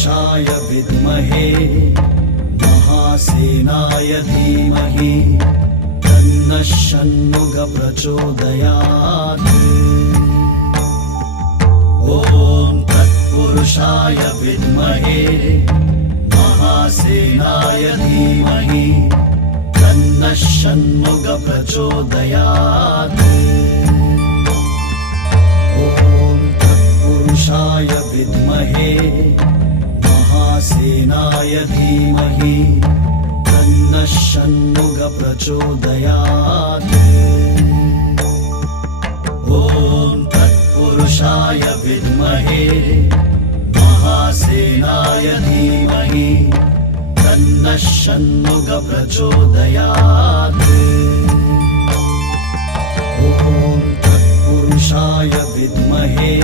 तत्पुरुषाय विद्महे महासेनाय धीमहि तन्नः षण्मुखः प्रचोदयात्। ॐ तत्पुरुषाय विद्महे महासेनाय धीमहि तन्नः षण्मुखः प्रचोदयात्। ॐ तत्पुरुषाय विद्महे महासेनाय धीमहि तन्नः षण्मुखः प्रचोदयात्। ॐ तत्पुरुषाय विद्महे महासेनाय धीमहि तन्नः षण्मुखः प्रचोदयात्। ॐ तत्पुरुषाय विद्महे